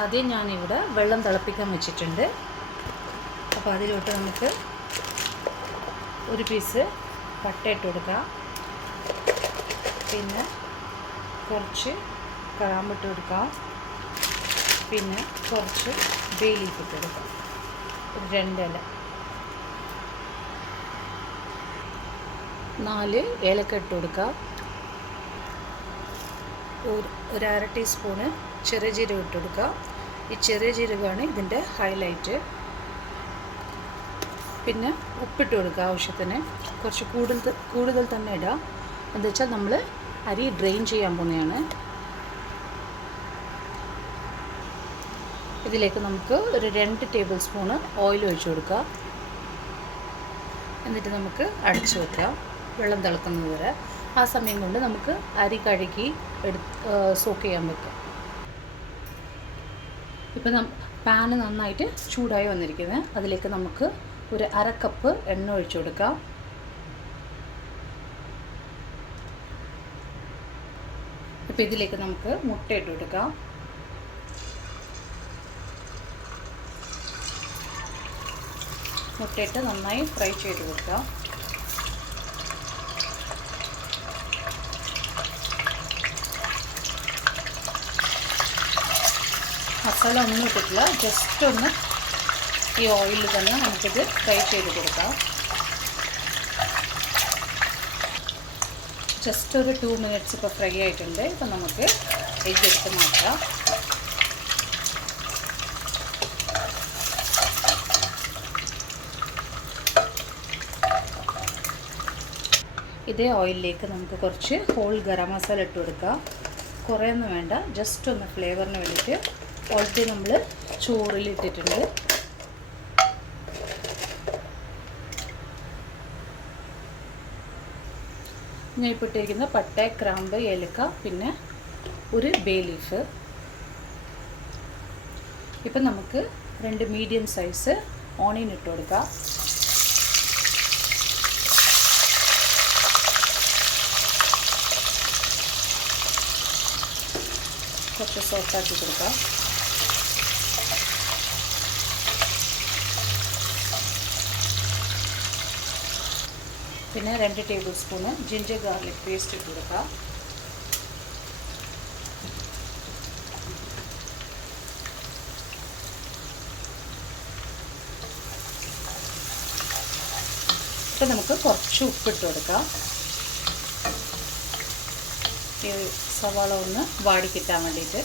ആദ്യം ഞാനിവിടെ വെള്ളം തിളപ്പിക്കാൻ വെച്ചിട്ടുണ്ട്. അപ്പോൾ അതിലോട്ട് നമുക്ക് ഒരു പീസ് പട്ട ഇട്ട് കൊടുക്കാം. പിന്നെ കുറച്ച് കറാമ്പ് ഇട്ട് കൊടുക്കാം. പിന്നെ കുറച്ച് ബേ ലീഫ് ഇട്ട് കൊടുക്കാം. ഒരു 2 ഇല. 4 ഏലക്ക ഇട്ട് കൊടുക്കാം. ഒരു 1/2 ടീസ്പൂണ് ചെറിയ ജീരകം ഇട്ട് കൊടുക്കുക. ഈ ചെറിയ ജീരകമാണ് ഇതിൻ്റെ ഹൈലൈറ്റ്. പിന്നെ ഉപ്പിട്ട് കൊടുക്കുക ആവശ്യത്തിന്. കുറച്ച് കൂടുതൽ തന്നെ ഇടാം. എന്താ വെച്ചാൽ നമ്മൾ അരി ഡ്രെയിൻ ചെയ്യാൻ പോകുന്നതാണ്. ഇതിലേക്ക് നമുക്ക് ഒരു 2 ടേബിൾ സ്പൂണ് ഓയിൽ ഒഴിച്ച് കൊടുക്കുക. എന്നിട്ട് നമുക്ക് അടച്ചു വെക്കാം വെള്ളം തിളക്കുന്നത് വരെ. ആ സമയം കൊണ്ട് നമുക്ക് അരി കഴുകി സോക്ക് ചെയ്യാൻ വെക്കാം. ഇപ്പം പാന് നന്നായിട്ട് ചൂടായി വന്നിരിക്കുന്നത്. അതിലേക്ക് നമുക്ക് ഒരു 1/2 കപ്പ് എണ്ണ ഒഴിച്ചു കൊടുക്കാം. ഇപ്പം ഇതിലേക്ക് നമുക്ക് മുട്ട ഇട്ട് കൊടുക്കാം. മുട്ടയിട്ട് നന്നായി ഫ്രൈ ചെയ്ത് കൊടുക്കാം. മസാല ഒന്നും ഇട്ടിട്ടില്ല, ജസ്റ്റ് ഒന്ന് ഈ ഓയിലിൽ തന്നെ നമുക്കിത് ഫ്രൈ ചെയ്ത് കൊടുക്കാം. ജസ്റ്റ് ഒരു 2 മിനിറ്റ്സ് ഇപ്പോൾ ഫ്രൈ ആയിട്ടുണ്ട്. ഇപ്പം നമുക്ക് എഗ്ഗ് എടുത്ത് മാറ്റാം. ഇതേ ഓയിലിലേക്ക് നമുക്ക് കുറച്ച് ഹോൾ ഗരം മസാല ഇട്ട് കൊടുക്കാം. കുറേയൊന്നും വേണ്ട, ജസ്റ്റ് ഒന്ന് ഫ്ലേവറിന് വേണ്ടിയിട്ട്. ഓൾറെഡി നമ്മൾ ചോറിൽ ഇട്ടിട്ടുണ്ട്. ഞാൻ ഇപ്പോൾ ഇട്ടിരിക്കുന്ന പട്ട, ഗ്രാമ്പ്, ഏലക്ക, പിന്നെ ഒരു ബേ ലീഫ്. ഇപ്പം നമുക്ക് 2 മീഡിയം സൈസ് ഓണിയൻ ഇട്ട് കൊടുക്കാം. കുറച്ച് സോഫ്റ്റാക്കി കൊടുക്കാം. പിന്നെ 2 table spoon ginger garlic paste ഇട്ട് കൊടുക്കാം. ഇപ്പം നമുക്ക് കുറച്ച് ഉപ്പിട്ട് കൊടുക്കാം. ഈ സവാള ഒന്ന് വാടി കിട്ടാൻ വേണ്ടിയിട്ട്.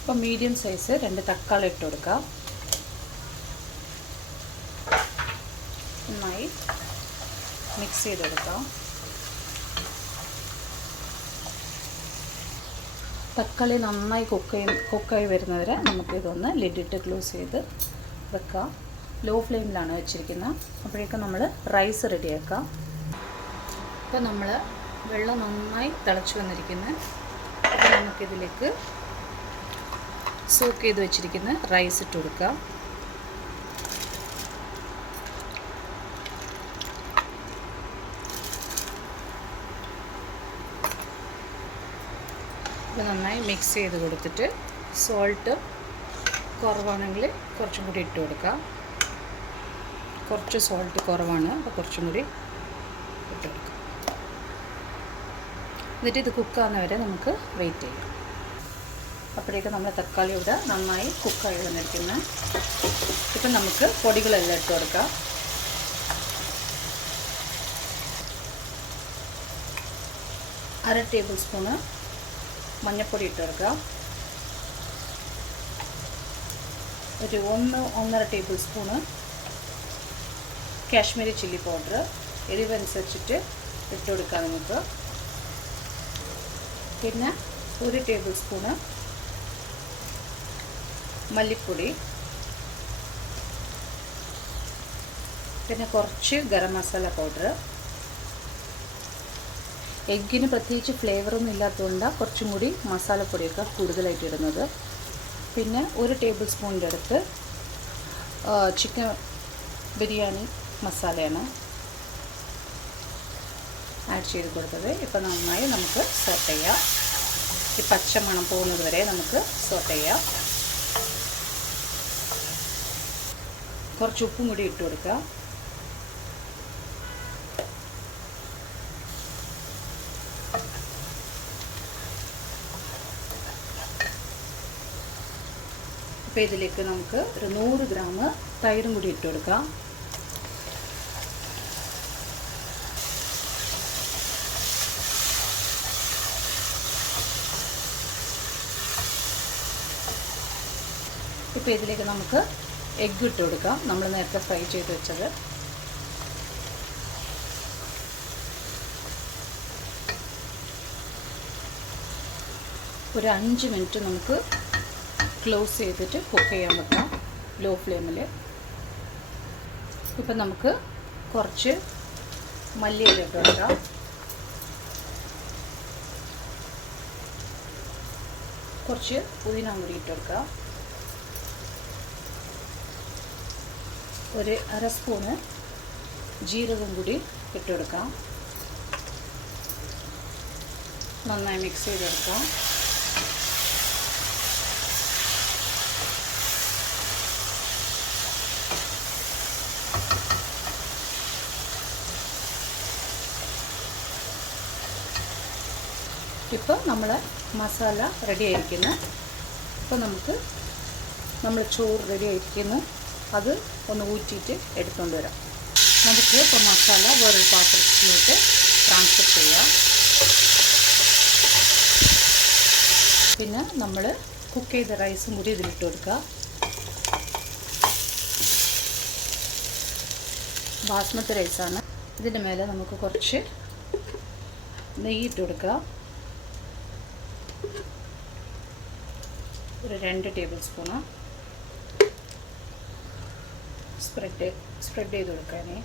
അപ്പോൾ മീഡിയം സൈസ് 2 തക്കാളി ഇട്ട് കൊടുക്കാം. നന്നായി മിക്സ് ചെയ്ത് കൊടുക്കാം. തക്കാളി നന്നായി കുക്കായി വരുന്നവരെ നമുക്കിതൊന്ന് ലിഡിട്ട് ക്ലോസ് ചെയ്ത് വെക്കാം. ലോ ഫ്ലെയിമിലാണ് വെച്ചിരിക്കുന്നത്. അപ്പോഴേക്കും നമ്മൾ റൈസ് റെഡിയാക്കാം. ഇപ്പോൾ നമ്മൾ വെള്ളം നന്നായി തിളച്ച് വന്നിരിക്കുന്നത്. അപ്പോൾ നമുക്കിതിലേക്ക് സോക്ക് ചെയ്ത് വെച്ചിരിക്കുന്ന റൈസ് ഇട്ട് കൊടുക്കാം. ഇത് നന്നായി മിക്സ് ചെയ്ത് കൊടുത്തിട്ട് സോൾട്ട് കുറവാണെങ്കിൽ കുറച്ചും കൂടി ഇട്ട് കൊടുക്കാം. കുറച്ച് സോൾട്ട് കുറവാണ്, അപ്പോൾ കുറച്ചും കൂടി ഇട്ട് കൊടുക്കാം. എന്നിട്ട് ഇത് കുക്കാവുന്നവരെ നമുക്ക് വെയിറ്റ് ചെയ്യാം. അപ്പോഴേക്കും നമ്മൾ തക്കാളി ഇവിടെ നന്നായി കുക്കായി വന്നിരിക്കുന്നത്. ഇപ്പം നമുക്ക് പൊടികളെല്ലാം ഇട്ട് കൊടുക്കാം. അര ടേബിൾ സ്പൂണ് മഞ്ഞൾപ്പൊടി ഇട്ട് കൊടുക്കുക. ഒരു 1-1.5 tablespoon Kashmiri chilli powder. എരിവനുസരിച്ചിട്ട് ഇട്ട് കൊടുക്കാം നമുക്ക്. പിന്നെ 1 ടേബിൾ സ്പൂണ് മല്ലിപ്പൊടി. പിന്നെ കുറച്ച് ഗരം മസാല പൗഡർ. എഗ്ഗിന് പ്രത്യേകിച്ച് ഫ്ലേവറൊന്നും ഇല്ലാത്തതുകൊണ്ടാണ് കുറച്ചും കൂടി മസാലപ്പൊടിയൊക്കെ കൂടുതലായിട്ട് ഇടുന്നത്. പിന്നെ 1 ടേബിൾ സ്പൂണിൻ്റെ അടുത്ത് ചിക്കൻ ബിരിയാണി മസാലയാണ് ആഡ് ചെയ്ത് കൊടുത്തത്. ഇപ്പോൾ നന്നായി നമുക്ക് സോട്ട് ചെയ്യാം. ഈ പച്ചമണം പോകുന്നത് വരെ നമുക്ക് സോട്ട് ചെയ്യാം. കുറച്ച് ഉപ്പും കൂടി ഇട്ട് കൊടുക്കുക. അപ്പോൾ ഇതിലേക്ക് നമുക്ക് ഒരു 100 ഗ്രാം തൈരും കൂടി ഇട്ട് കൊടുക്കാം. ഇപ്പോൾ ഇതിലേക്ക് നമുക്ക് എഗ്ഗ് ഇട്ട് കൊടുക്കാം. നമ്മൾ നേരത്തെ ഫ്രൈ ചെയ്ത് വെച്ചത്. ഒരു 5 മിനിറ്റ് നമുക്ക് ക്ലോസ് ചെയ്തിട്ട് കുക്ക് ചെയ്യാൻ വെക്കാം ലോ ഫ്ലെയിമിൽ. ഇപ്പം നമുക്ക് കുറച്ച് മല്ലിയില ഇട്ട് കൊടുക്കാം. കുറച്ച് പുതിന കൂടി ഇട്ട് കൊടുക്കാം. ഒരു 1/2 സ്പൂണ് ജീരകം കൂടി ഇട്ട് കൊടുക്കാം. നന്നായി മിക്സ് ചെയ്തെടുക്കാം. ഇപ്പോൾ നമ്മൾ മസാല റെഡി ആയിരിക്കുന്നു. ഇപ്പോൾ നമ്മൾ ചോറ് റെഡി ആയിരിക്കുന്നു. അത് ഒന്ന് ഊറ്റിയിട്ട് എടുത്തുകൊണ്ട് വരാം. നമുക്ക് ഇപ്പോൾ മസാല വേറൊരു പാത്രത്തിലോട്ട് ട്രാൻസ്ഫർ ചെയ്യാം. പിന്നെ നമ്മൾ കുക്ക് ചെയ്ത റൈസും കൂടി ഇതിലിട്ട് കൊടുക്കുക. ബാസ്മതി റൈസാണ്. ഇതിൻ്റെ മേലെ നമുക്ക് കുറച്ച് നെയ്യിട്ട് കൊടുക്കുക. ഒരു 2 ടേബിൾ സ്പൂണ് സ്പ്രെഡ് ചെയ്ത് കൊടുക്കാനേ.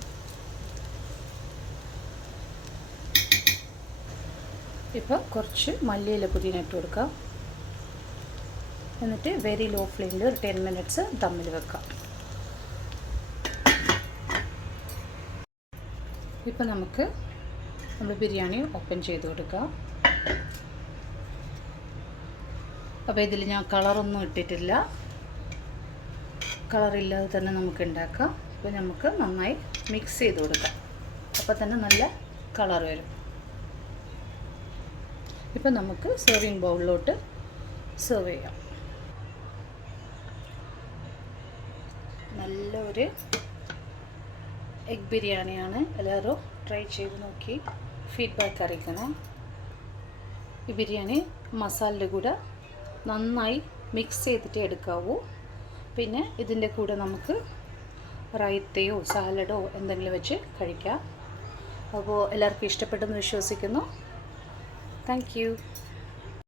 ഇപ്പോൾ കുറച്ച് മല്ലിയില പുതിന ഇട്ട് കൊടുക്കാം. എന്നിട്ട് വെരി ലോ ഫ്ലെയിമിൽ ഒരു 10 മിനിറ്റ്സ് ദമ്മിൽ വെക്കാം. ഇപ്പോൾ നമ്മൾ ബിരിയാണി ഓപ്പൺ ചെയ്ത് കൊടുക്കാം. അപ്പോൾ ഇതിൽ ഞാൻ കളറൊന്നും ഇട്ടിട്ടില്ല. കളറില്ലാതെ തന്നെ നമുക്ക് ഉണ്ടാക്കാം. അപ്പോൾ നമുക്ക് നന്നായി മിക്സ് ചെയ്ത് കൊടുക്കാം. അപ്പോൾ തന്നെ നല്ല കളർ വരും. ഇപ്പോൾ നമുക്ക് സെർവിങ് ബൗളിലോട്ട് സെർവ് ചെയ്യാം. നല്ലൊരു എഗ് ബിരിയാണിയാണ്. എല്ലാവരും ട്രൈ ചെയ്ത് നോക്കി ഫീഡ്ബാക്ക് അറിയിക്കണം. ഈ ബിരിയാണി മസാലയുടെ കൂടെ നന്നായി മിക്സ് ചെയ്തിട്ട് എടുക്കാവൂ. പിന്നെ ഇതിൻ്റെ കൂടെ നമുക്ക് റൈത്തയോ സാലഡോ എന്തെങ്കിലും വെച്ച് കഴിക്കാം. അപ്പോൾ എല്ലാവർക്കും ഇഷ്ടപ്പെട്ടെന്ന് വിശ്വസിക്കുന്നു. Thank you.